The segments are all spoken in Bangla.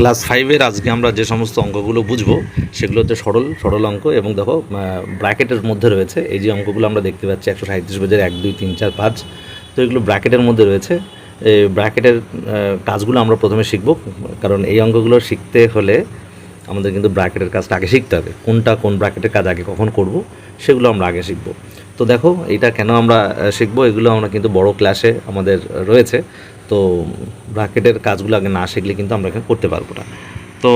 ক্লাস 5-এর আজকে আমরা যে সমস্ত অঙ্কগুলো বুঝবো সেগুলো হচ্ছে সরল সরল অঙ্ক। এবং দেখো ব্র্যাকেটের মধ্যে রয়েছে এই যে অঙ্কগুলো আমরা দেখতে পাচ্ছি 137 পেজের 1 2 3 4 5। তো এগুলো ব্র্যাকেটের মধ্যে রয়েছে। এই ব্র্যাকেটের কাজগুলো আমরা প্রথমে শিখব, কারণ এই অঙ্কগুলো শিখতে হলে আমাদের কিন্তু ব্র্যাকেটের কাজটা আগে শিখতে হবে। কোনটা কোন ব্র্যাকেটের কাজ আগে কখন করব সেগুলো আমরা আগে শিখব। তো দেখো এটা কেন আমরা শিখবো, এগুলো আমরা কিন্তু বড় ক্লাসে আমাদের রয়েছে। তো ব্র্যাকেটের কাজগুলো আগে না শিখলে কিন্তু আমরা এখানে করতে পারবো না। তো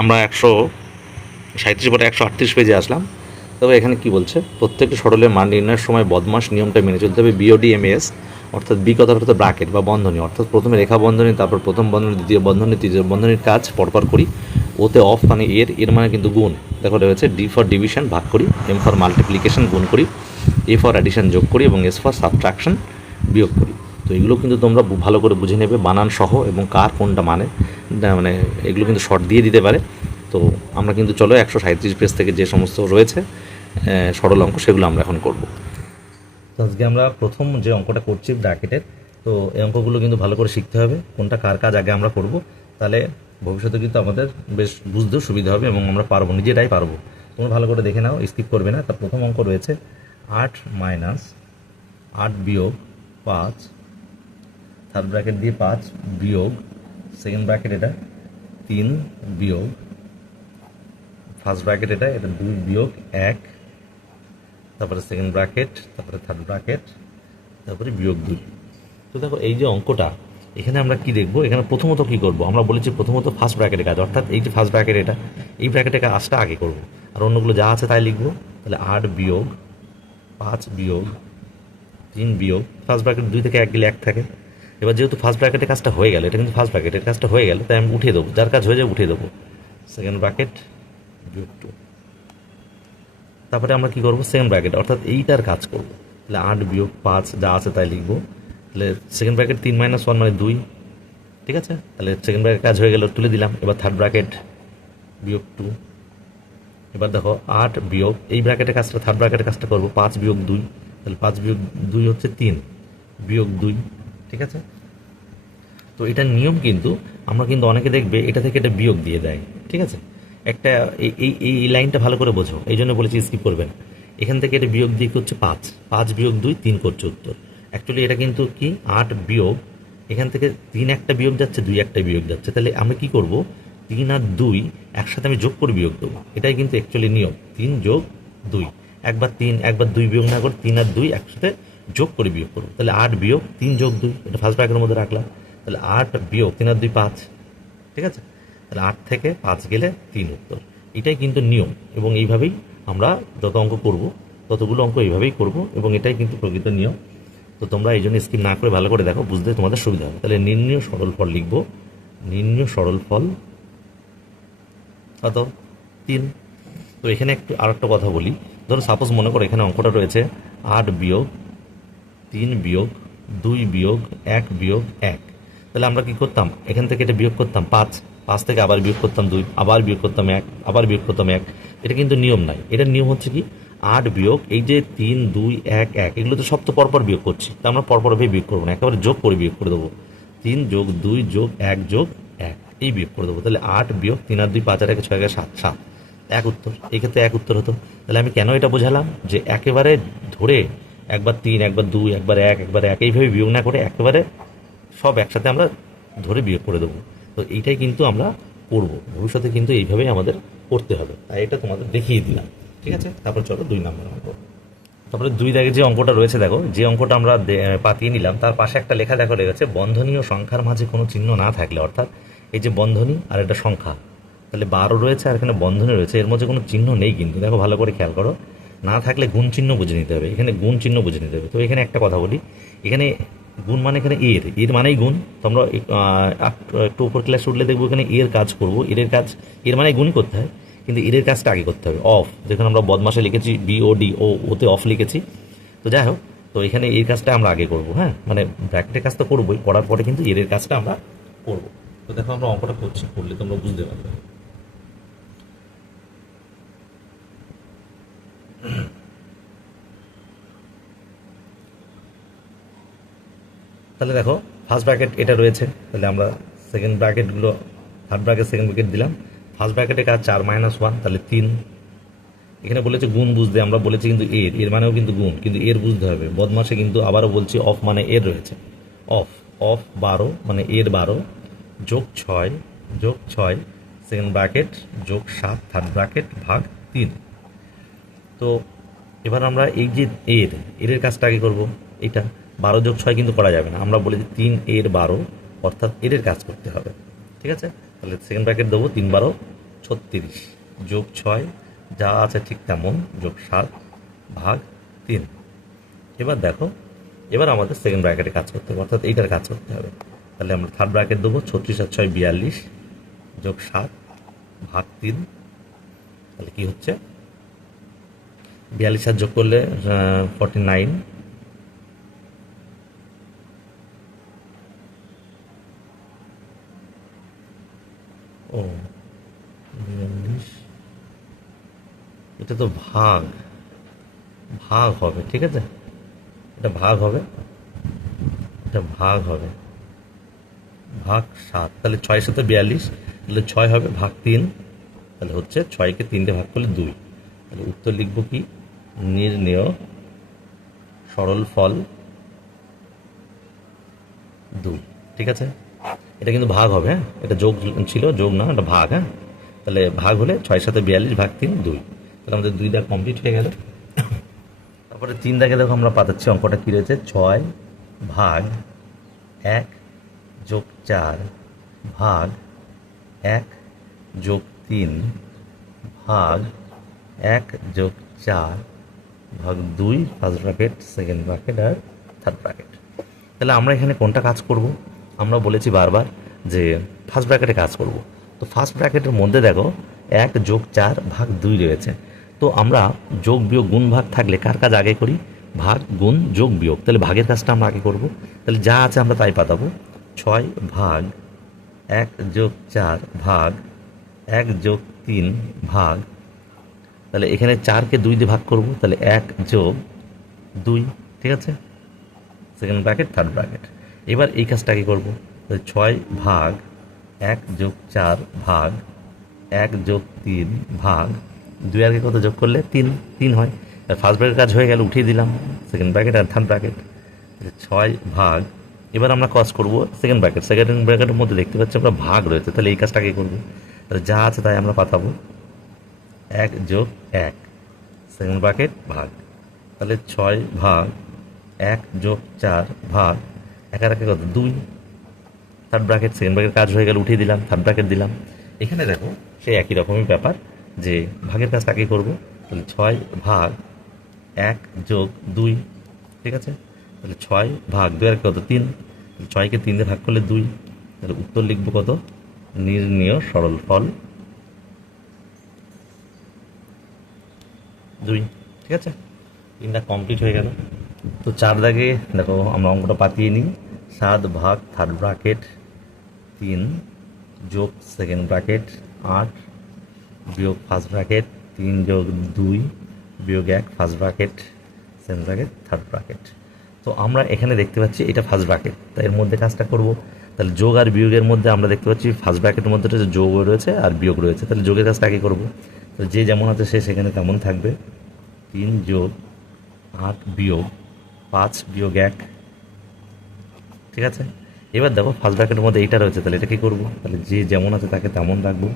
আমরা 137 পরে 138 পেজে আসলাম। তবে এখানে কি বলছে, প্রত্যেকটি সরলের মান নির্ণয়ের সময় বদমাস নিয়মটা মেনে চলতে হবে। বিওডিএমএস অর্থাৎ বি কথা অর্থাৎ ব্র্যাকেট বা বন্ধনী, অর্থাৎ প্রথমে রেখা বন্ধনী, তারপর প্রথম বন্ধনী, দ্বিতীয় বন্ধনী, তৃতীয় বন্ধনীর কাজ পরপর করি। ওতে অফ মানে এর মানে কিন্তু গুণ। দেখো রয়েছে ডি ফর ডিভিশন ভাগ করি, এম ফর মাল্টিপ্লিকেশন গুণ করি, এ ফর অ্যাডিশন যোগ করি এবং এস ফর সাবট্রাকশন বিয়োগ করি। তো এগুলো কিন্তু তোমরা ভালো করে বুঝে নেবে বানান সহ, এবং কার কোনটা মানে এগুলো কিন্তু শর্ট দিয়ে দিতে পারে। তো আমরা কিন্তু চলো 137 পেজ থেকে যে সমস্ত রয়েছে সরল অঙ্ক সেগুলো আমরা এখন করব। তো আজকে আমরা প্রথম যে অঙ্কটা করছি ব্র্যাকেটের, তো এই অঙ্কগুলো কিন্তু ভালো করে শিখতে হবে কোনটা কার কাজ আগে আমরা করব, তাহলে ভবিষ্যতে কিন্তু আমাদের বেশ বুঝতেও সুবিধা হবে এবং আমরা পারবো, নিজেরাই পারবো। তোমরা ভালো করে দেখে নাও, স্কিপ করবে না। তার প্রথম অঙ্ক রয়েছে 8 মাইনাস 8 বিয়োগ 5, থার্ড ব্র্যাকেট দিয়ে 5 বিয়োগ, সেকেন্ড ব্র্যাকেট এটা 3 বিয়োগ, ফার্স্ট ব্র্যাকেট এটা 2 বিয়োগ 1, তারপরে সেকেন্ড ব্র্যাকেট, তারপরে থার্ড ব্র্যাকেট, তারপরে বিয়োগ 2। তো দেখো এই যে অঙ্কটা, এখানে আমরা কি দেখবো, এখানে প্রথমত কি করব, আমরা বলেছি প্রথমত ফার্স্ট ব্র্যাকেটের কাজ, অর্থাৎ এই যে ফার্স্ট ব্র্যাকেট এটা, এই ব্র্যাকেটের কাজটা আগে করব, আর অন্যগুলো যা আছে তাই লিখবো। তাহলে 8 বিয়োগ 5 বিয়োগ 3 বিয়োগ, ফার্স্ট ব্র্যাকেট 2 থেকে 1 গেলে 1 থাকে। এবার যেহেতু ফার্স্ট ব্র্যাকেটের কাজটা হয়ে গেল, এটা কিন্তু ফার্স্ট ব্র্যাকেটের কাজটা হয়ে গেল, তাই আমি উঠিয়ে দেবো, যার কাজ হয়ে যাবে উঠিয়ে দেবো। সেকেন্ড ব্র্যাকেট বিয়োগ 2, তারপরে আমরা কি করবো, সেকেন্ড ব্র্যাকেট অর্থাৎ এইটার কাজ করবো। তাহলে 8 বিয়োগ 5 যা আছে তাই লিখবো। তাহলে সেকেন্ড ব্র্যাকেট 3 - 1 মানে 2, ঠিক আছে। তাহলে সেকেন্ড ব্র্যাকেট কাজ হয়ে গেল, তুলে দিলাম। এবার থার্ড ব্র্যাকেট বিয়োগ 2। এবার দেখো 8 বিয়োগ, এই ব্র্যাকেটের কাজটা থার্ড ব্র্যাকেটের কাজটা করবো, 5 বিয়োগ 2, তাহলে 5 বিয়োগ 2 হচ্ছে 3 বিয়োগ 2, ঠিক আছে। তো এটার নিয়ম কিন্তু আমরা কিন্তু অনেকে দেখবে এটা থেকে এটা বিয়োগ দিয়ে দেয়, ঠিক আছে। একটা এই লাইনটা ভালো করে বোঝো, এই জন্য বলেছি স্কিপ করবে না। এখান থেকে এটা বিয়োগ দিয়ে হচ্ছে 5 বিয়োগ 2 3 করছে উত্তর। অ্যাকচুয়ালি এটা কিন্তু কি 8 বিয়োগ, এখান থেকে 3 একটা বিয়োগ যাচ্ছে, 2 একটা বিয়োগ যাচ্ছে। তাহলে আমরা কি করব, 3 আর 2 একসাথে আমি যোগ করে বিয়োগ দেবো, এটাই কিন্তু অ্যাকচুয়ালি নিয়ম। 3 যোগ 2, একবার 3 একবার 2 বিয়োগ না করে 3 আর 2 একসাথে যোগ করে বিয়োগ করবো। তাহলে 8 বিয়োগ 3 যোগ 2, এটা ফার্স্ট ব্র্যাকেটের মধ্যে রাখলাম। তাহলে 8 বিয়োগ 3 আর 2 5, ঠিক আছে। তাহলে 8 থেকে 5 গেলে 3 উত্তর। এটাই কিন্তু নিয়ম, এবং এইভাবেই আমরা যত অঙ্ক করব ততগুলো অঙ্ক এইভাবেই করব, এবং এটাই কিন্তু প্রকৃত নিয়ম। তো তোমরা এই জন্য স্কিপ না করে ভালো করে দেখো, বুঝতে তোমাদের সুবিধা হবে। তাহলে নির্ণয় সরল ফল লিখব, নির্ণয় সরল ফল কত, 3। তো এখানে একটু আর একটা কথা বলি, ধরো সাপোজ মনে করো এখানে অঙ্কটা রয়েছে 8 বিয়োগ 3 বিয়োগ 2 বিয়োগ 1 বিয়োগ 1। তাহলে আমরা কি করতাম, এখান থেকে এটা বিয়োগ করতাম 5 থেকে আবার বিয়োগ করতাম 2, আবার বিয়োগ করতাম 1, আবার বিয়োগ করতাম 1। এটা কিন্তু নিয়ম নাই, এটার নিয়ম হচ্ছে কি 8 বিয়োগ এই যে 3 2 1 1, এগুলো তো সব তো পরপর বিয়োগ করছি, তা আমরা পরপরভাবে বিয়োগ করবো না, একেবারে যোগ করে বিয়োগ করে দেবো। 3 যোগ 2 যোগ 1 যোগ 1, এই বিয়োগ করে দেবো। তাহলে 8 বিয়োগ 3 আর 2 5 আর 1 6 7 7, 1 উত্তর। এই ক্ষেত্রে 1 উত্তর হতো। তাহলে আমি কেন এটা বোঝালাম, যে একেবারে ধরে একবার 3 একবার 2 একবার 1 একবার 1 এইভাবে বিয়োগ না করে একেবারে সব একসাথে আমরা ধরে বিয়োগ করে দেবো। তো এইটাই কিন্তু আমরা করব ভবিষ্যতে, কিন্তু এইভাবেই আমাদের করতে হবে, তাই এটা তোমাদের দেখিয়ে দিলাম, ঠিক আছে। তারপর চলো 2 নম্বর অঙ্ক। তারপরে 2 দাগে যে অঙ্কটা রয়েছে, দেখো যে অঙ্কটা আমরা পাতিয়ে নিলাম তার পাশে একটা লেখা দেখো রয়েছে, বন্ধনী ও সংখ্যার মাঝে কোনো চিহ্ন না থাকলে, অর্থাৎ এই যে বন্ধনী আর এটা সংখ্যা, তাহলে 12 রয়েছে আর এখানে বন্ধনী রয়েছে, এর মধ্যে কোনো চিহ্ন নেই কিন্তু, দেখো ভালো করে খেয়াল করো। না থাকলে গুণ চিহ্ন বুঝে নিতে হবে, এখানে গুণ চিহ্ন বুঝে নিতে হবে। তো এখানে একটা কথা বলি, এখানে গুণ মানে এখানে এর মানেই গুণ। তোমরা একটু উপর ক্লাস উঠলে দেখবো এখানে এর কাজ করবো, এর মানে গুণই করতে হয়, কিন্তু এর কাজটা আগে করতে হবে। অফ, যেখানে আমরা বদমাসে লিখেছি BOD, ওতে অফ লিখেছি। তো যাই হোক, তো এখানে এর কাজটা আমরা আগে করবো, হ্যাঁ, মানে ব্র্যাকেটের কাজটা করবোই, করার পরে কিন্তু এর কাজটা আমরা করবো। তো দেখো আমরা অঙ্কটা করছি, করলে তোমরা বুঝতে পারবে। তাহলে দেখো ফার্স্ট ব্র্যাকেট এটা রয়েছে, তাহলে আমরা সেকেন্ড ব্র্যাকেটগুলো থার্ড ব্র্যাকেট সেকেন্ড ব্র্যাকেট দিলাম। ফার্স্ট ব্র্যাকেটে কাজ 4 - 1 তাহলে 3। এখানে বলেছে গুণ বুঝতে, আমরা বলেছি কিন্তু এর মানেও কিন্তু গুণ, কিন্তু এর বুঝতে হবে। বদমাসে কিন্তু আবারও বলছি অফ মানে এর রয়েছে। অফ অফ 12 মানে এর 12 যোগ 6 সেকেন্ড ব্র্যাকেট যোগ 7 থার্ড ব্র্যাকেট ভাগ 3। তো এবার আমরা এই যে এর কাজটা আগে করবো। এটা 12 যোগ 6 কিন্তু করা যাবে না, আমরা বলেছি 3 এর 12 অর্থাৎ এর কাজ করতে হবে। ঠিক আছে, তাহলে সেকেন্ড ব্র্যাকেট দেবো 3 12 36 যোগ 6 যা আছে ঠিক তেমন যোগ 7 ভাগ 3। এবার দেখো, এবার আমাদের সেকেন্ড ব্র্যাকেটে কাজ করতে হবে, অর্থাৎ এইটার কাজ করতে হবে। তাহলে আমরা থার্ড ব্র্যাকেট দেবো 36 আর 6 42 যোগ 7 ভাগ 3। তাহলে কি হচ্ছে, 42 আর যোগ করলে 49, ও 42, এটা তো ভাগ ভাগ হবে। ঠিক আছে, এটা ভাগ হবে, এটা ভাগ হবে ভাগ 7। তাহলে 6 সাথে 42, তাহলে 6 হবে ভাগ 3। তাহলে হচ্ছে 6কে 3 দিয়ে ভাগ করলে 2। তাহলে উত্তর লিখব কি, নির্ণেয় সরল ফল 2। ঠিক আছে, এটা কিন্তু ভাগ হবে। হ্যাঁ, এটা যোগ ছিল, যোগ না, এটা ভাগ। হ্যাঁ, তাহলে ভাগ হলে 6 সাথে 42 ভাগ 3 2। তাহলে আমাদের 2 দাগ কমপ্লিট হয়ে গেল। তারপরে 3 দাগে দেখো আমরা পাতাচ্ছি অঙ্কটা কী রয়েছে, 6 ভাগ 1 যোগ 4 ভাগ 1 যোগ 3 ভাগ 1 যোগ 4 ভাগ 2 ফার্স্ট ব্র্যাকেট সেকেন্ড ব্র্যাকেট আর থার্ড ব্র্যাকেট। তাহলে আমরা এখানে কোনটা কাজ করব, আমরা বলেছি বারবার যে ফার্স্ট ব্র্যাকেটে কাজ করব। তো ফার্স্ট ব্র্যাকেটের মধ্যে দেখো 1 যোগ 4 ভাগ 2 রয়েছে। তো আমরা যোগ বিয়োগ গুণ ভাগ থাকলে কার কাজ আগে করি, ভাগ গুণ যোগ বিয়োগ। তাহলে ভাগের কাজটা আমরা আগে করব। তাহলে যা আছে আমরা তাই পাতাবো। 6 ভাগ 1 যোগ 4 ভাগ 1 যোগ 3 ভাগ, তাহলে এখানে 4কে 2 দিয়ে ভাগ করব, তাহলে 1 যোগ 2। ঠিক আছে, সেকেন্ড ব্র্যাকেট থার্ড ব্র্যাকেট। এবার এই কাজটা কি করবো, 6 ভাগ 1 যোগ 4 ভাগ 1 যোগ 3 ভাগ 2 আগে কত যোগ করলে 3 হয়। আর ফার্স্ট ব্র্যাকেট কাজ হয়ে গেল, উঠিয়ে দিলাম সেকেন্ড ব্র্যাকেট আর থার্ড ব্র্যাকেট। 6 ভাগ, এবার আমরা কাজ করবো সেকেন্ড ব্র্যাকেটের মধ্যে দেখতে পাচ্ছি আমরা ভাগ রয়েছে, তাহলে এই কাজটা আগে করবো। তাহলে যা আছে তাই আমরা পাতাবো, 1 যোগ 1 সেকেন্ড ব্র্যাকেট ভাগ। তাহলে 6 ভাগ 1 যোগ 4 ভাগ 1 আর 1 কত 2, থার্ড ব্র্যাকেট সেকেন্ড ব্র্যাকেট কাজ হয়ে গেল, উঠিয়ে দিলাম থার্ড ব্র্যাকেট দিলাম। এখানে দেখো সেই একই রকমই ব্যাপার, যে ভাগের কাজটা আগে করবো। তাহলে 6 ভাগ 1 যোগ 2। ঠিক আছে, তাহলে 6 ভাগ 2 আর কত 3, 6কে 3 দিয়ে ভাগ করলে 2। তাহলে উত্তর লিখবো কত, নির্ণেয় সরল ফল 2। ঠিক আছে, 3টা কমপ্লিট হয়ে গেল। তো 4 দাগে দেখো আমরা অঙ্কটা পাতিয়ে নিই। 7 ভাগ থার্ড ব্র্যাকেট 3 যোগ সেকেন্ড ব্র্যাকেট 8 বিয়োগ ফার্স্ট ব্র্যাকেট 3 যোগ 2 বিয়োগ 1 first bracket second bracket third bracket. তো আমরা এখানে দেখতে পাচ্ছি এটা ফার্স্ট ব্র্যাকেট, তাই এর মধ্যে কাজটা করব। তাহলে যোগ আর বিয়োগের মধ্যে আমরা দেখতে পাচ্ছি ফার্স্ট ব্র্যাকেটের মধ্যে যোগ রয়েছে আর বিয়োগ রয়েছে, তাহলে যোগের কাজটা আগে করবো। তো যে যেমন আছে সে সেখানে তেমন থাকবে। 3 যোগ 8 বিয়োগ 5 বিয়োগ 1। ঠিক আছে, এবার দেখো ফার্স্ট ব্র্যাকেটের মধ্যে এইটা রয়েছে, তাহলে এটা কি করবো, তাহলে যে যেমন আছে তাকে তেমন রাখবো।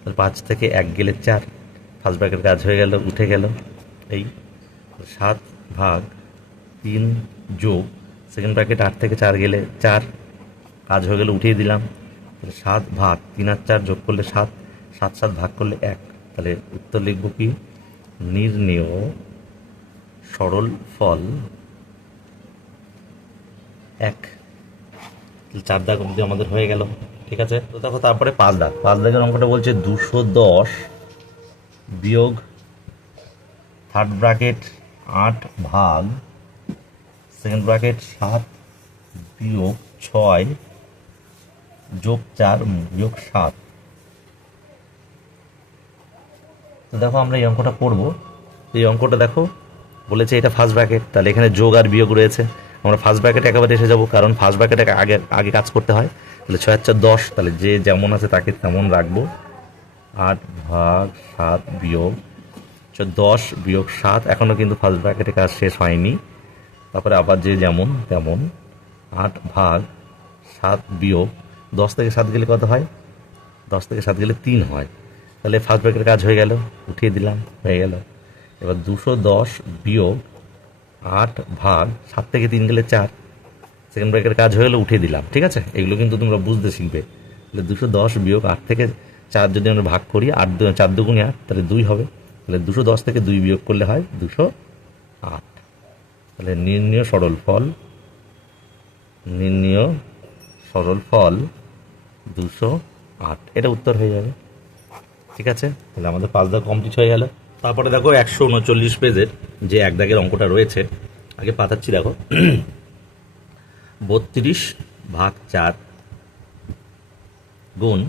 তাহলে 5 থেকে 1 গেলে 4, ফার্স্ট ব্র্যাকেট কাজ হয়ে গেল, উঠে গেল। এই 7 ভাগ 3 যোগ সেকেন্ড ব্র্যাকেট 8 থেকে 4 গেলে 4, কাজ হয়ে গেল, উঠিয়ে দিলাম। তাহলে 7 ভাগ 3 আর 4 যোগ করলে 7, 7 7 ভাগ করলে 1। তাহলে উত্তর লিখব কি, নির্ণেয় সরল ফল 1। 4 দাগ অবধি আমাদের হয়ে গেল। ঠিক আছে, তো দেখো তারপরে 5 দাগের অঙ্কটা বলছে 210 বিয়োগ থার্ড ব্র্যাকেট 8 ভাগ সেকেন্ড ব্র্যাকেট 7 বিয়োগ 6 যোগ 4 বিয়োগ 7। তো দেখো আমরা এই অঙ্কটা করবো। এই অঙ্কটা দেখো বলেছে এটা ফার্স্ট ব্র্যাকেট, তাহলে এখানে যোগ আর বিয়োগ রয়েছে, আমরা ফার্স্ট ব্র্যাকেটে একেবারে এসে যাব, কারণ ফার্স্ট ব্র্যাকেটে আগে আগে কাজ করতে হয়। তাহলে 6 আর 4 10, তাহলে যে যেমন আছে তাকে তেমন রাখবো। 8 ভাগ 7 বিয়োগ 10 বিয়োগ 7, এখনও কিন্তু ফার্স্ট ব্র্যাকেটে কাজ শেষ হয়নি। তারপরে আবার যে যেমন তেমন 8 ভাগ 7 বিয়োগ 10 থেকে 7 গেলে কত হয়? 10 থেকে 7 গেলে 3 হয়। তাহলে ফার্স্ট ব্র্যাকেটের কাজ হয়ে গেল, উঠিয়ে দিলাম, হয়ে গেল। এবার 210 বিয়োগ 8 ভাগ 7 থেকে 3 গেলে 4, সেকেন্ড ব্র্যাকেটের কাজ হয়ে গেলো, উঠিয়ে দিলাম। ঠিক আছে, এগুলো কিন্তু তোমরা বুঝতে শিখবে। তাহলে 210 বিয়োগ 8 থেকে 4 যদি আমরা ভাগ করি, 4 দুগুণে 8, তাহলে 2 হবে। তাহলে 210 থেকে 2 বিয়োগ করলে হয় 208। তাহলে নির্ণীয় সরল ফল 208, এটা উত্তর হয়ে যাবে। ঠিক আছে, তাহলে আমাদের 5 দাগ কমপ্লিট হয়ে গেল। তারপরে দেখো 139 পেজের যে 1 দাগের অঙ্কটা রয়েছে, আগে পাঠাচ্ছি দেখো। 32 ভাগ 4 গুণ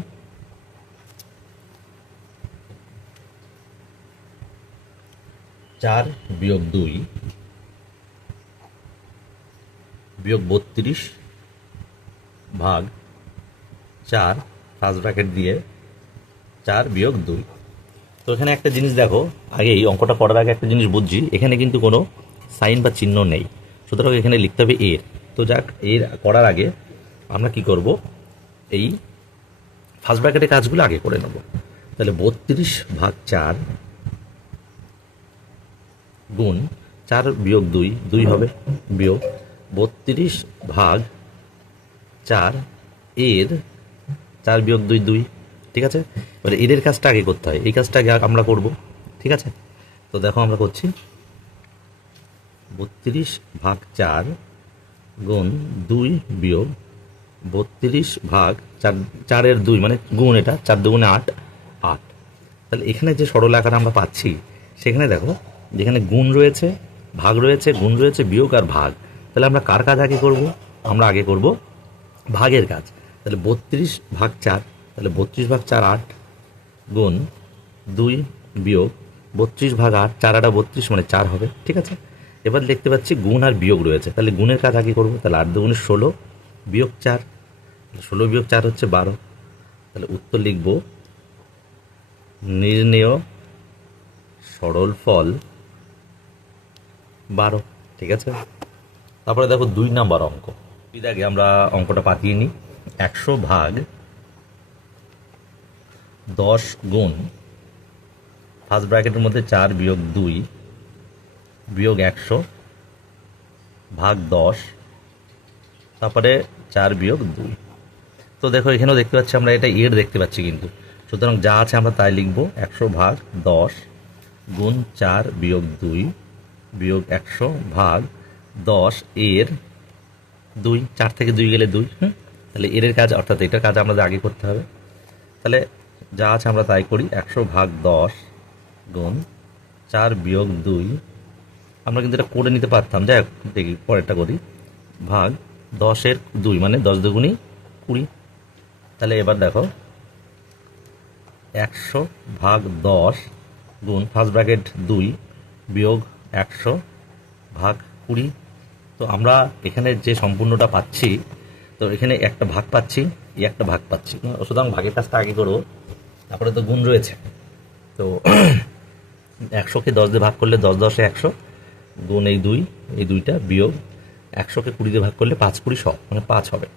4 বিয়োগ 2 বিয়োগ 32 ভাগ 4, ফার্স্ট ব্র্যাকেট দিয়ে 4 বিয়োগ 2। তো এখানে একটা জিনিস দেখো, আগে এই অঙ্কটা করার আগে একটা জিনিস বুঝছি, এখানে কিন্তু কোনো সাইন বা চিহ্ন নেই, সুতরাং এখানে লিখতে হবে এর। তো যাক, এর করার আগে আমরা কি করব, এই ফার্স্ট ব্র্যাকেটের কাজগুলো আগে করে নেব। তাহলে 32 ভাগ 4 গুণ 4 বিয়োগ 2, 2 হবে, বিয়োগ 32 ভাগ 4 এর 4 বিয়োগ 2, 2। ঠিক আছে, এবারে এর কাজটা আগে করতে হয়, এই কাজটা আগে আমরা করব। ঠিক আছে, তো দেখো আমরা করছি 32 ভাগ 4 গুণ 2 বিয়োগ 32 ভাগ 4, 4 2 মানে গুণ, এটা 4 দুগুণে 8, 8। তাহলে এখানে যে সরল আকার আমরা পাচ্ছি, সেখানে দেখো যেখানে গুণ রয়েছে, ভাগ রয়েছে, গুণ রয়েছে, বিয়োগ আর ভাগ। তাহলে আমরা কার কাজ আগে করব? আমরা আগে করব ভাগের কাজ। তাহলে 32 ভাগ 4, তাহলে 32 ভাগ 4 8 গুণ 2 বিয়োগ 32 ভাগ 8, 4 8 32 মানে 4 হবে। ঠিক আছে, এবার দেখতে পাচ্ছি গুণ আর বিয়োগ রয়েছে, তাহলে গুণের কাজ আগে করব। তাহলে 8 দুগুণে 16 বিয়োগ 4, 16 বিয়োগ 4 হচ্ছে 12। তাহলে উত্তর লিখব নির্ণেয় সরল ফল 12। ঠিক আছে, তারপরে দেখো 2 নাম্বার অঙ্ক। এর আগে আমরা অঙ্কটা পাঠিয়ে নিই। 100 ভাগ 10 গুণ ফার্স্ট ব্র্যাকেটের মধ্যে 4 বিয়োগ 2 বিয়োগ 100 ভাগ 10, তারপরে 4 বিয়োগ 2। তো দেখো এখানেও দেখতে পাচ্ছি আমরা এটা এর দেখতে পাচ্ছি কিন্তু, সুতরাং যা আছে আমরা তাই লিখব। 100 ভাগ 10 গুণ 4 বিয়োগ 2 বিয়োগ 100 ভাগ 10 এর 2, 4 থেকে 2 গেলে 2। তাহলে এর কাজ, অর্থাৎ এটার কাজ আমাদের আগে করতে হবে। তাহলে যা আছে আমরা তাই করি। 100 ভাগ 10 গুণ 4 বিয়োগ 2, আমরা কিন্তু এটা করে নিতে পারতাম, যাই হোক দেখি পরেরটা করি। ভাগ 10 2 মানে 10 দুগুণই 20। তাহলে এবার দেখো 100 ভাগ 10 গুণ ফার্স্ট ব্র্যাকেট 2 বিয়োগ 100 ভাগ 20। তো আমরা এখানে যে সম্পূর্ণটা পাচ্ছি, তো এখানে একটা ভাগ পাচ্ছি, এই একটা ভাগ পাচ্ছি, সুতরাং ভাগের কাজটা আগে করবো। তারপরে তো গুণ রয়েছে, তো 100কে 10 দিয়ে ভাগ করলে 10 10 100 গুণ এই 2, এই 2টা বিয়োগ 100কে 20 দিয়ে ভাগ করলে 5 20 100 মানে 5 হবে।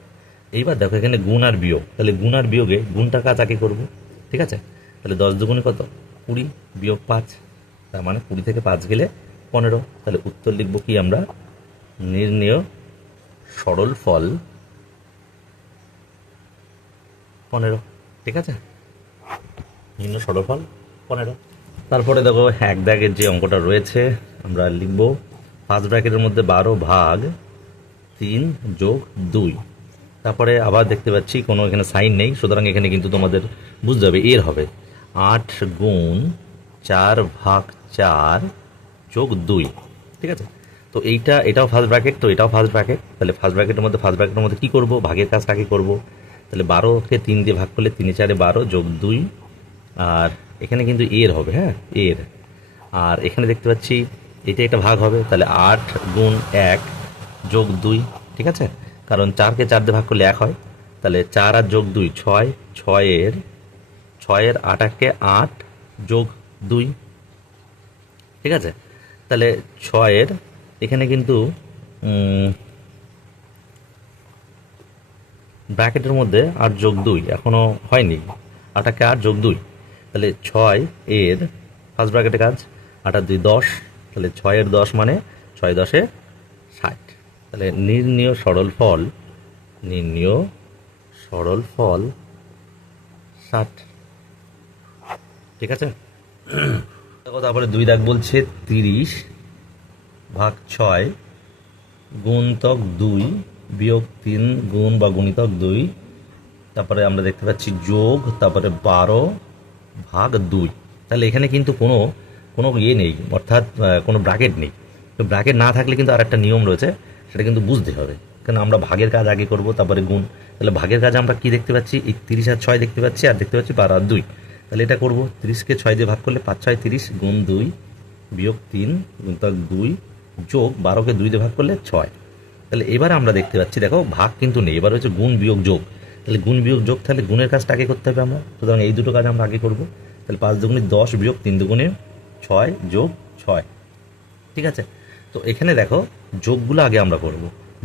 এইবার দেখো এখানে গুণ আর বিয়োগ, তাহলে গুণ আর বিয়োগে গুণটার কাজ আগে করবো। ঠিক আছে, তাহলে 10 দুগুণে কত? 20 বিয়োগ 5, তার মানে 20 থেকে 5 গেলে 15। তাহলে উত্তর লিখব কি আমরা, নির্ণেয় সরল ফল 15। ঠিক আছে, নির্ণেয় সরল ফল 15। তারপরে দেখো 1 দাগের যে অঙ্কটা রয়েছে আমরা লিখব ফার্স্ট ব্র্যাকেটের মধ্যে 12 ভাগ 3 যোগ 2। তারপরে আবার দেখতে পাচ্ছি কোনো এখানে সাইন নেই, সুতরাং এখানে কিন্তু তোমাদের বুঝতে হবে এর হবে 8 গুণ 4 ভাগ 4 যোগ 2। ঠিক আছে, তো এটাও ফার্স্ট ব্র্যাকেট, তো এটাও ফার্স্ট ব্র্যাকেট। তাহলে ফার্স্ট ব্র্যাকেটের মধ্যে কী করবো, ভাগের কাজটা আগে করবো। তাহলে 12কে 3 দিয়ে ভাগ করলে 3 4 12 যোগ 2, আর এখানে কিন্তু এর হবে, হ্যাঁ এর। আর এখানে দেখতে পাচ্ছি এটা ভাগ হবে, তাহলে 8 গুণ 1 যোগ 2, ঠিক আছে, কারণ 4কে 4 দিয়ে ভাগ করলে 1 হয়, তাহলে 4 আর যোগ 2 6, 6-এর 8 8 যোগ 2, ঠিক আছে। তাহলে 6-এর এখানে কিন্তু ব্র্যাকেটের মধ্যে 8 যোগ 2 এখনও হয়নি, 8 8 যোগ 2, তাহলে 6-এর ফার্স্ট ব্র্যাকেটে কাজ, 8 আর 2 10, তাহলে 6-এর 10 মানে 6 10-এ 60, তাহলে নির্ণীয় সরল ফল 60, ঠিক আছে। দেখো তারপরে 2 দাগ বলছে 30 ভাগ 6 গুণিতক 2 বিয়োগ 3 গুণ বা গুণিতক 2, তারপরে আমরা দেখতে পাচ্ছি যোগ, তারপরে 12 ভাগ 2। তাহলে এখানে কিন্তু কোনো ইয়ে নেই, অর্থাৎ কোনো ব্র্যাকেট নেই। তো ব্র্যাকেট না থাকলে কিন্তু আর একটা নিয়ম রয়েছে, সেটা কিন্তু বুঝতে হবে, কারণ আমরা ভাগের কাজ আগে করব, তারপরে গুণ। তাহলে ভাগের কাজ আমরা কি দেখতে পাচ্ছি, 30 আর 6 দেখতে পাচ্ছি, আর দেখতে পাচ্ছি 12 আর 2। তাহলে এটা করব, 30কে 6 দিয়ে ভাগ করলে 5 6 30 গুণ 2 বিয়োগ 3 গুণিতক 2 যোগ 12কে 2 দিয়ে ভাগ করলে 6। তাহলে এবার আমরা দেখতে পাচ্ছি, দেখো ভাগ কিন্তু নেই, এবার হচ্ছে গুণ বিয়োগ যোগ। তাহলে গুণ বিয়োগ যোগ, তাহলে গুণের কাজটা আগে করতে হবে আমরা, সুতরাং এই দুটো কাজ আমরা আগে করব। তাহলে 5 দুগুণে 10 বিয়োগ 3 দুগুণে 6 যোগ 6, ঠিক আছে। তো এখানে দেখো যোগগুলো আগে আমরা করব,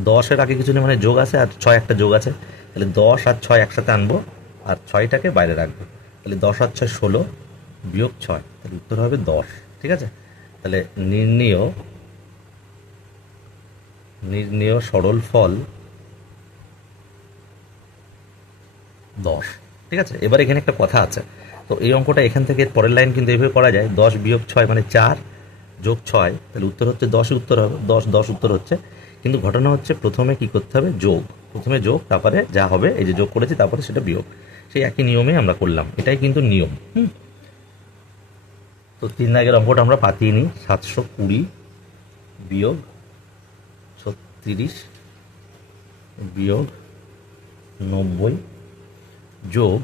10-এর আগে কিছু নেই মানে যোগ আছে, আর 6 একটা যোগ আছে, তাহলে 10 আর 6 একসাথে আনবো, আর 6টাকে বাইরে রাখবো। তাহলে 10 আর 6 16 বিয়োগ 6, তাহলে উত্তর হবে 10, ঠিক আছে। তাহলে নির্ণেয় সরল ফল 10, ঠিক আছে। এবার এখানে একটা কথা আছে, তো এই অঙ্কটা এখান থেকে পরের লাইন কিন্তু এইভাবে করা যায়, 10 বিয়োগ 6 মানে 4 যোগ 6, তাহলে উত্তর হচ্ছে 10ই উত্তর হবে, 10 উত্তর হচ্ছে। কিন্তু ঘটনা হচ্ছে প্রথমে কি করতে হবে, যোগ, প্রথমে যোগ, তারপরে যা হবে এই যে যোগ করেছি তারপরে সেটা বিয়োগ, সেই একই নিয়মে আমরা করলাম, এটাই কিন্তু নিয়ম। তো 3 দাগের অঙ্কটা আমরা পাতিয়ে নিই, 720 বিয়োগ 36 বিয়োগ 90 যোগ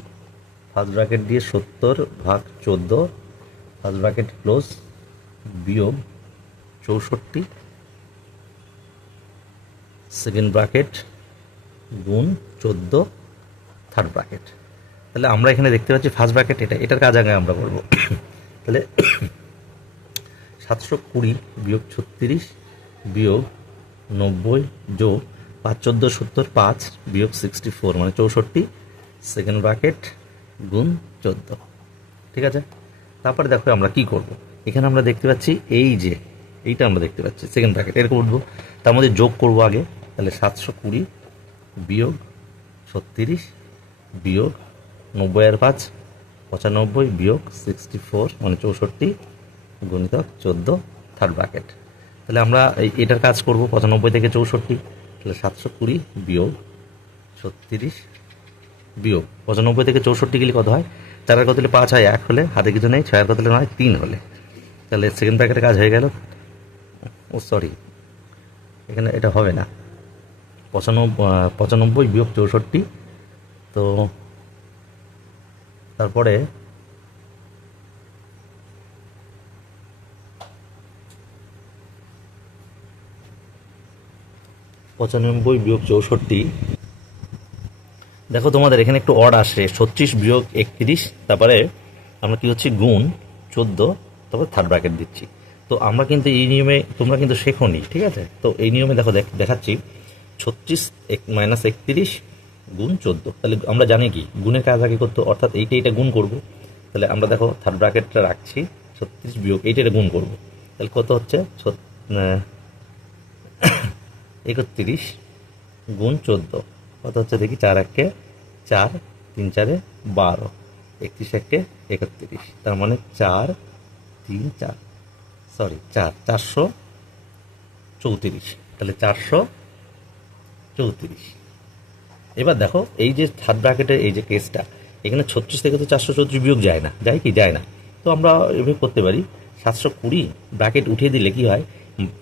ফার্স্ট ব্র্যাকেট দিয়ে 70 ভাগ 14 ফার্স্ট ব্র্যাকেট ক্লোজ বিয়োগ 64 সেকেন্ড ব্র্যাকেট গুণ 14 থার্ড ব্র্যাকেট। তাহলে আমরা এখানে দেখতে পাচ্ছি ফার্স্ট ব্র্যাকেট এটার কাজ আগে আমরা করবো। তাহলে 720 বিয়োগ 36 বিয়োগ 90 যোগ 5 14 70 5 বিয়োগ 64 মানে 64 সেকেন্ড ব্র্যাকেট গুণ 14, ঠিক আছে। তারপরে দেখো আমরা কি করব, এখানে আমরা দেখতে পাচ্ছি এইটা আমরা দেখতে পাচ্ছি সেকেন্ড ব্র্যাকেট, এরকম উঠবো, তার মধ্যে যোগ করব আগে। তাহলে 720 বিয়োগ 36 বিয়োগ 90 আর 5 95 বিয়োগ 64 মানে 64 গুণিতক 14 থার্ড ব্র্যাকেট। তাহলে আমরা এটার কাজ করব 95 থেকে 64, তাহলে 720 বিয়োগ 36 বিয়োগ 95 থেকে 64 গেলে কত হয়, 4 আর কত হলে 5 হয়, 1 হলে হাতে কিছু নেই, 6 আর কত হলে 9, 3 হলে, তাহলে সেকেন্ড ব্র্যাকেটের কাজ হয়ে গেল। ও সরি, এখানে এটা হবে না, 95 বিয়োগ 64, তো তারপরে 95 বিয়োগ 64, দেখো তোমাদের এখানে একটু অড আসে, 36 বিয়োগ 31, তারপরে আমরা কি হচ্ছে গুণ 14, তারপরে থার্ড ব্র্যাকেট দিচ্ছি। তো আমরা কিন্তু এই নিয়মে, তোমরা কিন্তু শেখোনি, ঠিক আছে। তো এই নিয়মে দেখো দেখাচ্ছি 36 মাইনাস 31 গুণ 14, তাহলে আমরা জানি কি গুণের কাজ আগে করতে, অর্থাৎ এইটা গুণ করব। তাহলে আমরা দেখো থার্ড ব্র্যাকেটটা রাখছি, 36 বিয়োগ এইটা গুণ করব, তাহলে কত হচ্ছে 31 গুণ 14 কত হচ্ছে দেখি, 4 1 4 3 4 12 31 1 31, তার মানে 4 3 4 সরি 434, তাহলে 434। এবার দেখো এই যে থার্ড ব্র্যাকেটের এই যে কেসটা, এখানে 36 থেকে তো 434 বিয়োগ যায় না, যায় কি যায় না, তো আমরা এভাবে করতে পারি 720 ব্র্যাকেট উঠিয়ে দিলে কি হয়,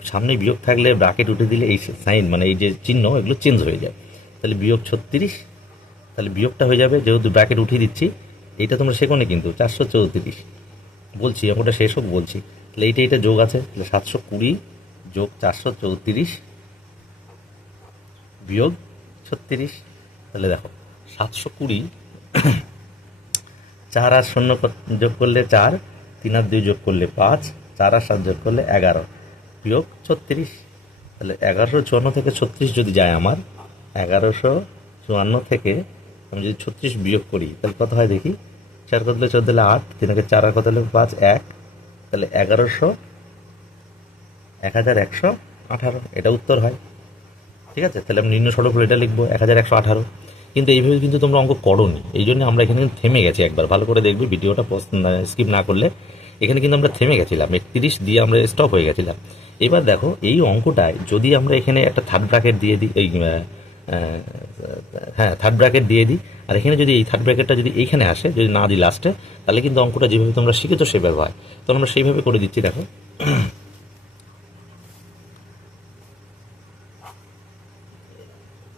সামনে বিয়োগ থাকলে ব্র্যাকেট উঠে দিলে এই সাইন মানে এই যে চিহ্ন এগুলো চেঞ্জ হয়ে যায়। তাহলে বিয়োগ 36, তাহলে বিয়োগটা হয়ে যাবে, যেহেতু ব্র্যাকেট উঠিয়ে দিচ্ছি, এইটা তোমরা শেখো না কিন্তু 434 বলছি, ওটা শেষ হোক বলছি। তাহলে এইটা যোগ আছে, তাহলে 720 যোগ 434 বিয়োগ 36। তাহলে দেখো 720, 4 আর 0 যোগ করলে 4, 3 আর 2 যোগ করলে 5, 4 আর 7 যোগ করলে 11 বিয়োগ 36। তাহলে 1154 থেকে 36 যদি যায় আমার, 1154 থেকে আমি যদি 36 বিয়োগ করি তাহলে কত হয় দেখি। 4 কত হলে 14 হলে 8, 3 আর 4 আর কত হলে 5, 1, তাহলে 1118 এটা উত্তর হয়। ঠিক আছে, তাহলে আমি নিম্ন সরলফল এটা লিখবো 1118। কিন্তু এইভাবে কিন্তু তোমরা অঙ্ক করোনি, এই জন্য আমরা এখানে থেমে গেছি। একবার ভালো করে দেখবে ভিডিওটা, স্কিপ না করলে। এখানে কিন্তু আমরা থেমে গেছিলাম, 31 দিয়ে আমরা স্টপ হয়ে গেছিলাম। এবার দেখো এই অঙ্কটায় যদি আমরা এখানে একটা থার্ড ব্র্যাকেট দিয়ে দিই, এই হ্যাঁ থার্ড ব্র্যাকেট দিয়ে দিই, আর এখানে যদি এই থার্ড ব্র্যাকেটটা যদি এইখানে আসে, যদি না দিই লাস্টে, তাহলে কিন্তু অঙ্কটা যেভাবে তোমরা শিখেছো সেভাবে হয়। তো আমরা সেইভাবে করে দিচ্ছি। দেখো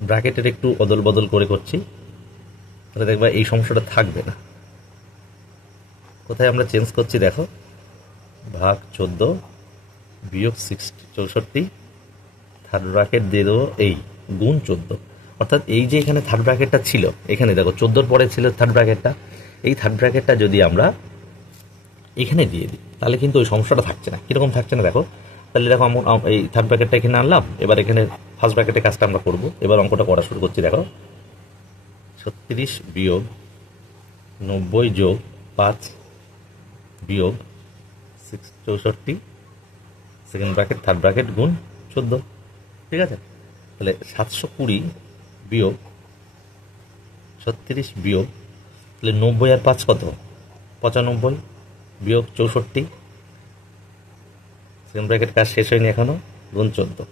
ব্র্যাকেটের একটু অদল বদল করে করছি, তাহলে দেখবা এই সমস্যাটা থাকবে না। কোথায় আমরা চেঞ্জ করছি দেখো, ভাগ 14 বিয়োগ 64, থার্ড ব্র্যাকেট দিয়ে দেবো এই গুণ 14। অর্থাৎ এই যে এখানে থার্ড ব্র্যাকেটটা ছিল, এখানে দেখো 14 পরে ছিল থার্ড ব্র্যাকেটটা, এই থার্ড ব্র্যাকেটটা যদি আমরা এখানে দিয়ে দিই তাহলে কিন্তু ওই সমস্যাটা থাকছে না। কীরকম থাকছে না দেখো, তাহলে দেখো এই থার্ড ব্র্যাকেটটা এখানে আনলাম, এবার এখানে ফার্স্ট ব্র্যাকেটের কাজটা আমরা করবো। এবার অঙ্কটা করা শুরু করছি। দেখো 36 বিয়োগ 90 যোগ 5 বিয়োগ 64, সেকেন্ড ব্র্যাকেট থার্ড ব্র্যাকেট গুণ 14। ঠিক আছে, তাহলে 720 বিয়োগ 36 বিয়োগ, তাহলে 90 আর 5 কত, 95 বিয়োগ 64, সেকেন্ড ব্র্যাকেট কাজ শেষ হয়নি এখনও, গুণ 14।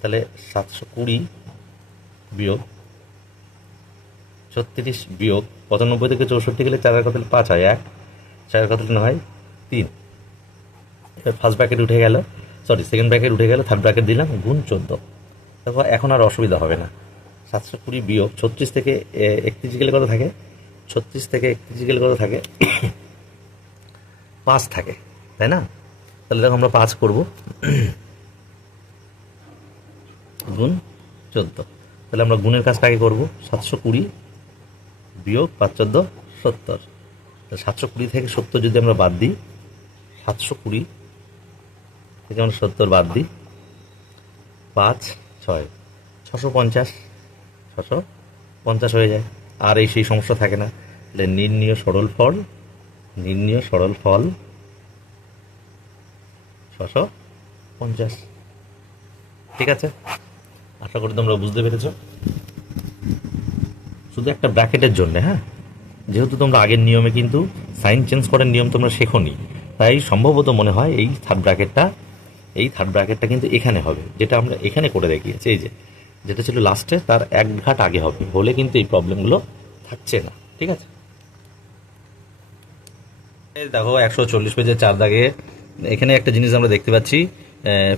তাহলে 720 বিয়োগ 36 বিয়োগ 95 থেকে 64 গেলে 4 আর কত 5 হয়, 1, 4 আর কত না হয় 3। এবার ফার্স্ট ব্র্যাকেট উঠে গেল, সরি সেকেন্ড ব্র্যাকেট উঠে গেল, থার্ড ব্র্যাকেট দিলাম গুণ 14। দেখো এখন আর অসুবিধা হবে না। 720 বিয়োগ 36 থেকে 31 গেলে কত থাকে, 36 থেকে 31 গেলে কত থাকে 5 থাকে, তাই না? তাহলে দেখো আমরা 5 করব গুণ 14। তাহলে আমরা গুণের কাজটা আগে করবো। 720 বিয়োগ 5 14 70। 720 থেকে 70 যদি আমরা বাদ দিই, 720 থেকে আমরা 70 বাদ দিই, 5 6 650, 650 হয়ে যায়। আর এই সেই সমস্যা থাকে না। তাহলে নির্ণীয় সরল ফল 650। ঠিক আছে, আশা করি তোমরা বুঝতে পেরেছ। শুধু একটা ব্র্যাকেটের জন্য, হ্যাঁ, যেহেতু তোমরা আগের নিয়মে কিন্তু সাইন চেঞ্জ করার নিয়ম তোমরা শেখোনি, তাই সম্ভবত মনে হয় এই থার্ড ব্র্যাকেটটা কিন্তু এখানে হবে, যেটা আমরা এখানে করে দেখিয়েছি। এই যে যেটা ছিল লাস্টে তার এক ঘাট আগে হবে, হলে কিন্তু এই প্রবলেমগুলো থাকছে না। ঠিক আছে, দেখো 140 পেজের 4 দাগে এখানে একটা জিনিস আমরা দেখতে পাচ্ছি,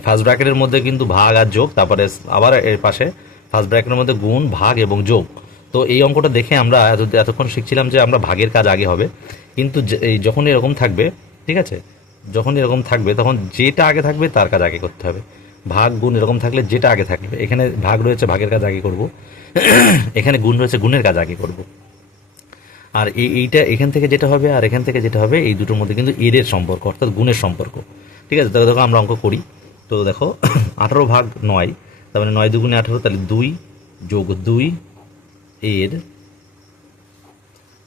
ফার্স্ট ব্র্যাকেটের মধ্যে কিন্তু ভাগ আর যোগ, তারপরে আবার এর পাশে ফার্স্ট ব্র্যাকেটের মধ্যে গুণ, ভাগ এবং যোগ। তো এই অঙ্কটা দেখে আমরা এতক্ষণ শিখছিলাম যে আমরা ভাগের কাজ আগে হবে, কিন্তু এই যখন এরকম থাকবে, ঠিক আছে, যখন এরকম থাকবে তখন যেটা আগে থাকবে তার কাজ আগে করতে হবে। ভাগ গুণ এরকম থাকলে যেটা আগে থাকবে, এখানে ভাগ রয়েছে ভাগের কাজ আগে করব, এখানে গুণ রয়েছে গুণের কাজ আগে করব। আর এইটা এখান থেকে যেটা হবে আর এখান থেকে যেটা হবে, এই দুটোর মধ্যে কিন্তু এর সম্পর্ক, অর্থাৎ গুণের সম্পর্ক। ঠিক আছে, তাহলে দেখো আমরা অঙ্ক করি। তো দেখো 18 ভাগ 9, তার মানে 9 দুগুণে 18, তাহলে 2 যোগ 2 এর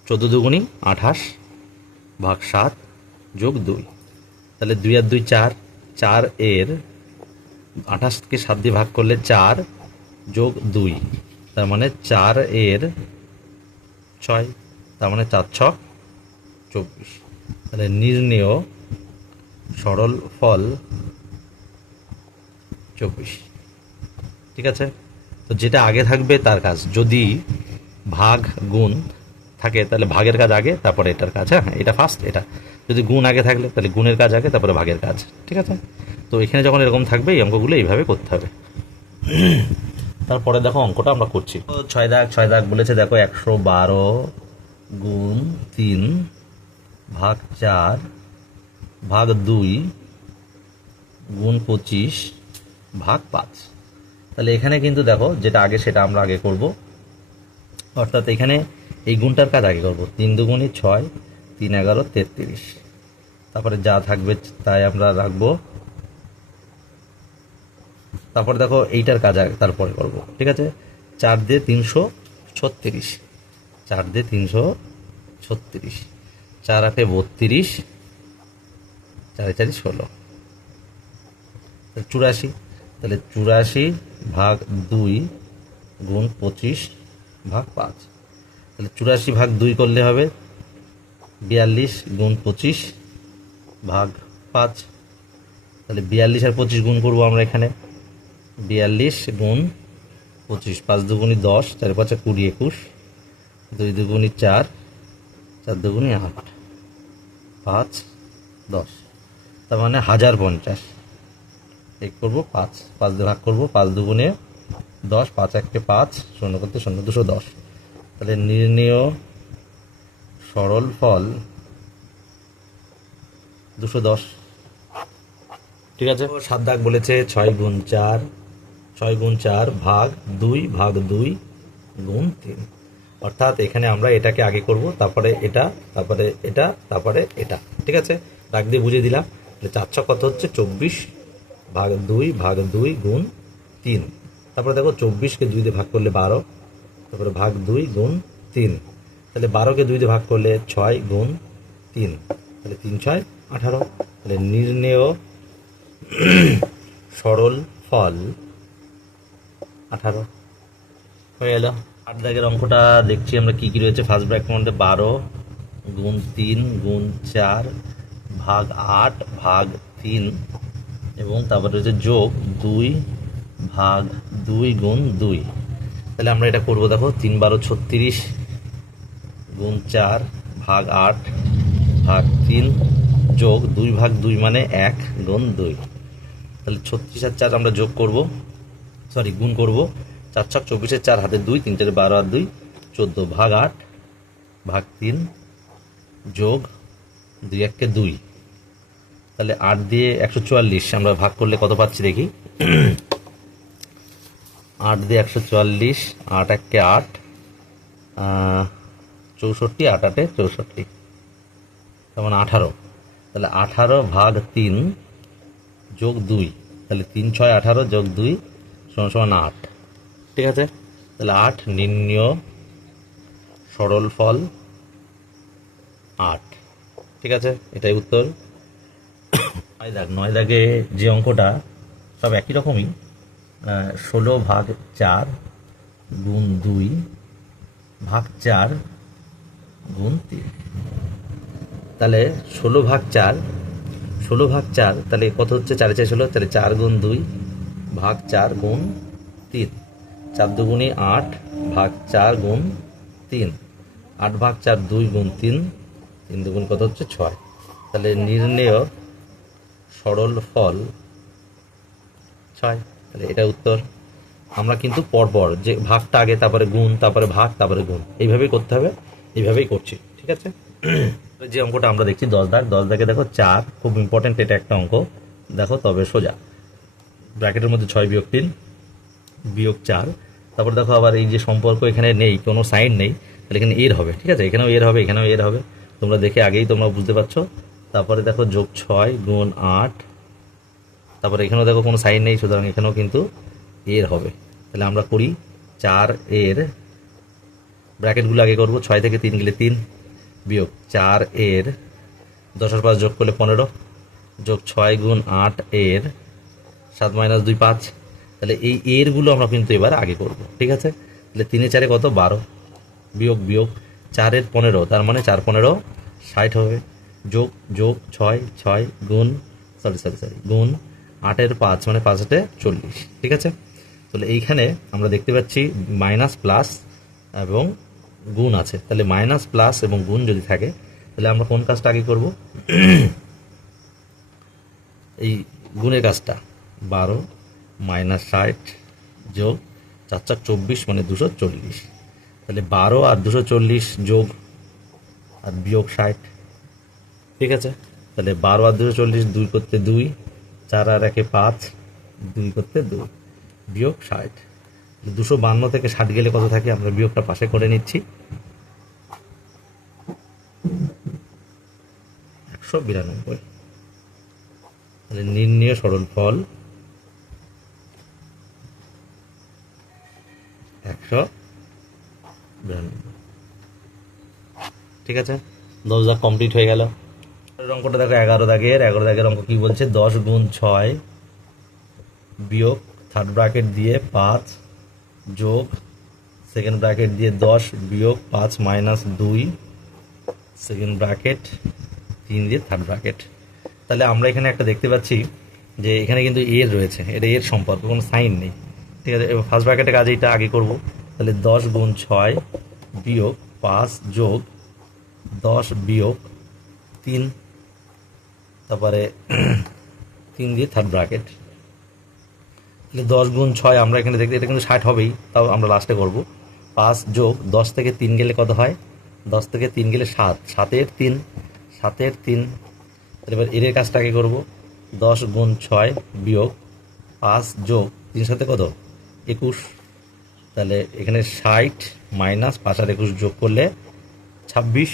14 দুগুণি 28 ভাগ 7 যোগ 2, তাহলে 2 আর 2 4, 4 এর 28কে 7 দিয়ে ভাগ করলে 4 যোগ 2, তার মানে 4 এর 6, তার মানে 4 6 24। তাহলে নির্ণেয় সরল ফল 24। ঠিক আছে, তো যেটা আগে থাকবে তার কাজ, যদি ভাগ গুণ থাকে তাহলে ভাগের কাজ আগে, তারপরে এটার কাজ। হ্যাঁ, এটা ফার্স্ট, এটা যদি গুণ আগে থাকলে তাহলে গুণের কাজ আগে, তারপরে ভাগের কাজ। ঠিক আছে, তো এখানে যখন এরকম থাকবে এই অঙ্কগুলো এইভাবে করতে হবে। তারপরে দেখো অঙ্কটা আমরা করছি। 6 দাগ বলেছে, দেখো 112 গুণ 3 ভাগ 4 ভাগ 2 গুণ 25 ভাগ 5। তাহলে এখানে কিন্তু দেখো যেটা আগে সেটা আমরা আগে করব, অর্থাৎ এখানে এই গুণটার কাজ আগে করব। 3 দুগুণে 6, 3 11 33, তারপরে যা থাকবে তাই আমরা রাখবো। তারপরে দেখো এইটার কাজ তারপরে করব, ঠিক আছে। 4 দিয়ে 336, 4 দিয়ে 336, 4 8 32, 4 4 16, 84। তাহলে 84 ভাগ 2 গুণ 25 ভাগ 5। তাহলে 84 ভাগ 2 করলে হবে 42 গুণ 25 ভাগ 5। তাহলে 42 আর 25 গুণ করবো আমরা এখানে। 42 গুণ 25, 5 দুগুণি 10, 4 5 20 21, 2 দুগুণি 4, 4 দুগুণি 8, 5 10, তার মানে 1050। এক করবো 5, 5 দিয়ে ভাগ করবো, 5 দুগুণে 10, 5 1 5, 0 করতে 0, 210। তাহলে নির্ণেয় সরল ফল 210, ঠিক আছে। 7 দাগ বলেছে 6 গুণ 4, 6 গুণ 4 ভাগ 2 ভাগ 2 গুণ 3, অর্থাৎ এখানে আমরা এটাকে আগে করব, তারপরে এটা, তারপরে এটা, তারপরে এটা, ঠিক আছে। দাগ দিয়ে বুঝিয়ে দিলাম। তাহলে 4 ছক কত হচ্ছে 24 ভাগ 2 ভাগ 2 গুণ 3, তারপরে দেখো 24কে 2 দিয়ে ভাগ করলে 12, তারপরে ভাগ 2 গুণ 3, তাহলে 12কে 2 দিয়ে ভাগ করলে 6 গুণ 3, তাহলে 3 6 18। তাহলে নির্ণেয় সরল ফল 18 হয়ে গেল। 8 দাগের অঙ্কটা দেখছি আমরা কি কি রয়েছে। ফার্স্ট ব্র্যাকেটের মধ্যে 12 গুণ 3 গুণ 4 ভাগ 8 ভাগ 3, এবং তারপরে রয়েছে যোগ 2 ভাগ 2 গুণ 2। তাহলে আমরা এটা করবো, দেখো 3 12 36 গুণ 4 ভাগ 8 ভাগ 3 যোগ 2 ভাগ 2 মানে 1 গুণ 2। তাহলে 36 আর 4 আমরা যোগ করব, সরি গুণ করব। 4 ছক 24, 4 হাতে 2, 3 4 12 আর 2 14 ভাগ 8 ভাগ 3 যোগ 2 1 কে 2। তাহলে 8 দিয়ে 144 আমরা ভাগ করলে কত পাচ্ছি দেখি। 8 দিয়ে 144, 8 1 কে 8, 64, 8 8 64, তার মানে 18। তাহলে 18 ভাগ 3 যোগ 2, তাহলে 3 6 18 যোগ 2 সমান সমান 8, ঠিক আছে। তাহলে 8 নির্ণেয় সরল ফল 8, ঠিক আছে। এটাই উত্তর। 9 দাগে যে অঙ্কটা সব একই রকমই। 16 ভাগ 4 গুণ 2 ভাগ 4 গুণ 3। তাহলে 16 ভাগ 4, 16 ভাগ 4, তাহলে কত হচ্ছে 4 4 16, তাহলে 4 গুণ 2 ভাগ 4 গুণ 3, 4 দুগুণে 8 ভাগ 4 গুণ 3, 8 ভাগ 4 2 গুণ 3, 3 দুগুণ কত হচ্ছে 6। তাহলে নির্ণেয় সরল ফল 6, তাহলে এটা উত্তর। আমরা কিন্তু পরপর যে ভাগটা আগে, তারপরে গুণ, তারপরে ভাগ, তারপরে গুণ, এইভাবেই করতে হবে, এইভাবেই করছি, ঠিক আছে। যে অঙ্কটা আমরা দেখছি 10 দাগ, 10 দাগে দেখো 4, খুব ইম্পর্টেন্ট এটা একটা অঙ্ক। দেখো তবে সোজা ব্র্যাকেটের মধ্যে 6 বিয়োগ 3 বিয়োগ 4, তারপর দেখো আবার এই যে সম্পর্ক এখানে নেই, কোনো সাইন নেই, তাহলে এখানে এর হবে, ঠিক আছে। এখানেও এর হবে, এখানেও এর হবে, তোমরা দেখে আগেই তোমরা বুঝতে পারছো। তারপরে দেখো যোগ 6 গুণ 8, তারপরে এখানেও দেখো কোনো সাইন নেই, সুতরাং এখানেও কিন্তু এর হবে। তাহলে আমরা করি 4 এর ব্র্যাকেটগুলো আগে করব। 6 থেকে 3 গেলে 3 বিয়োগ 4 এর 10 আর 5 যোগ করলে 15 যোগ 6 গুণ 8 এর 7 - 2 5। তাহলে এই এরগুলো আমরা কিন্তু এবার আগে করব, ঠিক আছে। তাহলে 3 4 কত 12 বিয়োগ বিয়োগ 4 এর 15, তার মানে 4 15 60 হবে, যোগ যোগ 6 6 গুণ গুণ 8 এর 5, মানে 5 8 40, ঠিক আছে। তাহলে এইখানে আমরা দেখতে পাচ্ছি মাইনাস প্লাস এবং গুণ আছে। তাহলে মাইনাস প্লাস এবং গুণ যদি থাকে, তাহলে আমরা কোন কাজটা আগে করব? এই গুণের কাজটা। 12 মাইনাস 60 যোগ 4 4 24, মানে 240। তাহলে 12 আর 240 যোগ আর বিয়োগ 60, ঠিক আছে। তাহলে 12 আর 240, 2 করতে 2, 4 আর 1 5, 2 করতে 2, বিয়োগ 60। 252 থেকে 60 গেলে কত থাকে আমরা বিয়োগটা পাশে করে নিচ্ছি, 192। তাহলে নির্ণেয় সরলফল 192। ঠিক আছে, 10 দাগ কমপ্লিট হয়ে গেল। অঙ্কটা দেখো 11 দাগের অঙ্ক কি বলছে, 10 গুণ 6 বিয়োগ থার্ড ব্র্যাকেট দিয়ে 5 যোগ সেকেন্ড ব্র্যাকেট দিয়ে 10 বিয়োগ 5 মাইনাস 2 সেকেন্ড ব্র্যাকেট 3 দিয়ে থার্ড ব্র্যাকেট। তাহলে আমরা এখানে একটা দেখতে পাচ্ছি যে এখানে কিন্তু এর রয়েছে, এটা এর সম্পর্ক, কোনো সাইন নেই। ঠিক আছে, এবার ফার্স্ট ব্র্যাকেটের কাজ এইটা আগে করব। তাহলে 10 গুণ 6 বিয়োগ 5 যোগ 10 বিয়োগ 3, তারপরে 3 দিয়ে থার্ড ব্র্যাকেট। তাহলে 10 গুণ 6 আমরা এখানে দেখতে, এটা কিন্তু 60 হবেই, তাও আমরা লাস্টে করব। 5 যোগ 10 থেকে 3 গেলে কত হয়, 10 থেকে 3 গেলে 7, 7-এর 3, 7-এর 3। তাহলে এবার এর কাজটা আগে করব। 10 গুণ 6 বিয়োগ 5 যোগ 3 সাথে কত 21। তাহলে এখানে 60 মাইনাস 5 আর 21 যোগ করলে 26।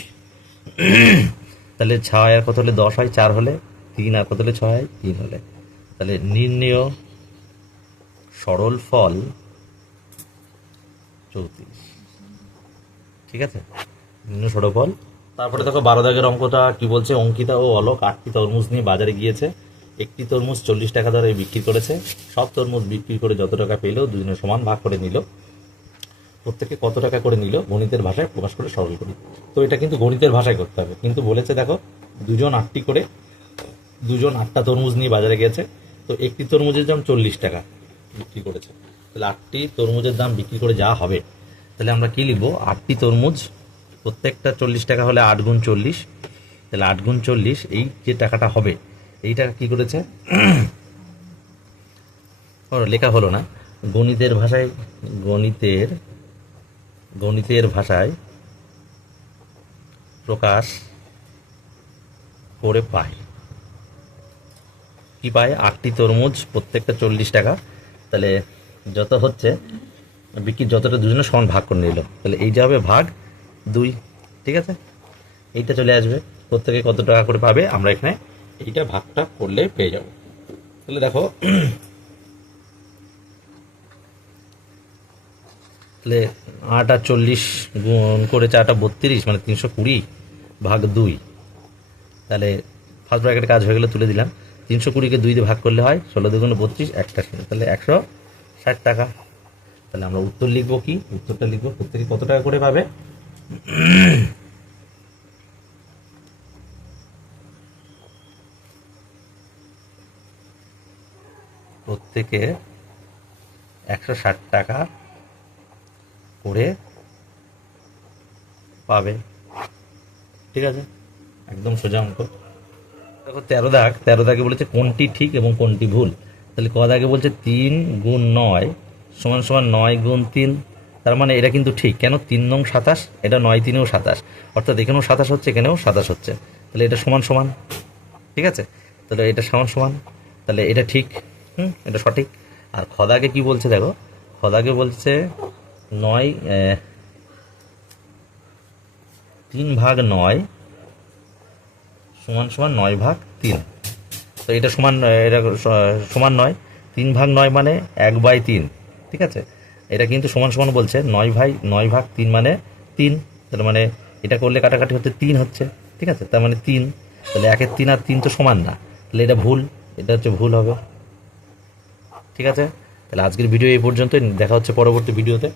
তাহলে 6 আর কত হলে 10 হয়, 4 হলে 3 আর কত হলে 6 হয়, 3 হলে। তাহলে নির্ণেয় সরল ফল 34। ঠিক আছে, নির্ণেয় সরল ফল। তারপরে দেখো 12 দাগের অঙ্কটা কি বলছে, অঙ্কিতা ও অলোক 8টি তরমুজ নিয়ে বাজারে গিয়েছে। একটি তরমুজ 40 টাকা দরে বিক্রি করেছে। সব তরমুজ বিক্রি করে যত টাকা পেল দুজনে সমান ভাগ করে নিল। প্রত্যেকে কত টাকা করে নিল গণিতের ভাষায় প্রকাশ করে সরল করি। তো এটা কিন্তু গণিতের ভাষায় করতে হবে, কিন্তু বলেছে দেখো দুজন 8টা তরমুজ নিয়ে বাজারে গেছে। তো একটি তরমুজের দাম 40 টাকা বিক্রি করেছে। তাহলে 8টি তরমুজের দাম বিক্রি করে যা হবে, তাহলে আমরা কি লিখবো, 8টি তরমুজ প্রত্যেকটা 40 টাকা হলে 8 গুণ 40। তাহলে 8 গুণ 40 এই যে টাকাটা হবে, এই টাকা কী করেছে লেখা হলো না, গণিতের ভাষায় প্রকাশ করে পায়। কি পায়, 8টি তরমুজ প্রত্যেকটা 40 টাকা। তাহলে যত হচ্ছে বিক্রি যতটা দুজনে সমান ভাগ করে নিল, তাহলে এই যে হবে ভাগ 2। ঠিক আছে, এইটা চলে আসবে, প্রত্যেকে কত টাকা করে পাবে আমরা এখানে এইটা ভাগটা করলে পেয়ে যাব। তাহলে দেখো তাহলে 8 আর 40 গুণ করে 4টা 32, মানে 320 ভাগ 2। তাহলে ফার্স্ট ব্র্যাকেটে কাজ হয়ে গেলে তুলে দিলাম। 320কে 2 দিয়ে ভাগ করলে হয় 16 2 গুণ 32, একটা শূন্য, তাহলে 160 টাকা। তাহলে আমরা উত্তর লিখবো কি, উত্তরটা লিখবো প্রত্যেকে কত টাকা করে পাবে, প্রত্যেকে 160 টাকা করে পাবে। ঠিক আছে, একদম সোজা অঙ্ক। দেখো 13 দাগে বলেছে কোনটি ঠিক এবং কোনটি ভুল। তাহলে ক দাগে বলছে 3 গুণ 9 সমান সমান 9 গুণ 3। তার মানে এটা কিন্তু ঠিক, কেন 3 নং 27, এটা 9 3-এও 27, অর্থাৎ এখানেও 27 হচ্ছে, এখানেও 27 হচ্ছে। তাহলে এটা সমান সমান। ঠিক আছে, তাহলে এটা সমান সমান, তাহলে এটা ঠিক, এটা সঠিক। আর খদাকে কি বলছে দেখো, খদাকে বলছে 3 ভাগ 9 সমান সমান 9 ভাগ 3। তো এটা সমান নয়, 3 ভাগ 9 মানে 1/3। ঠিক আছে, এটা কিন্তু সমান সমান বলছে 9 ভাগ 3 মানে 3। তার মানে এটা করলে কাটাকাটি হচ্ছে 3 হচ্ছে। ঠিক আছে, তার মানে 3, তাহলে 1-এর 3 আর 3 তো সমান না, তাহলে এটা ভুল, এটা হচ্ছে ভুল হবে। ঠিক আছে, তাহলে আজকের ভিডিও এই পর্যন্তই, দেখা হচ্ছে পরবর্তী ভিডিওতে।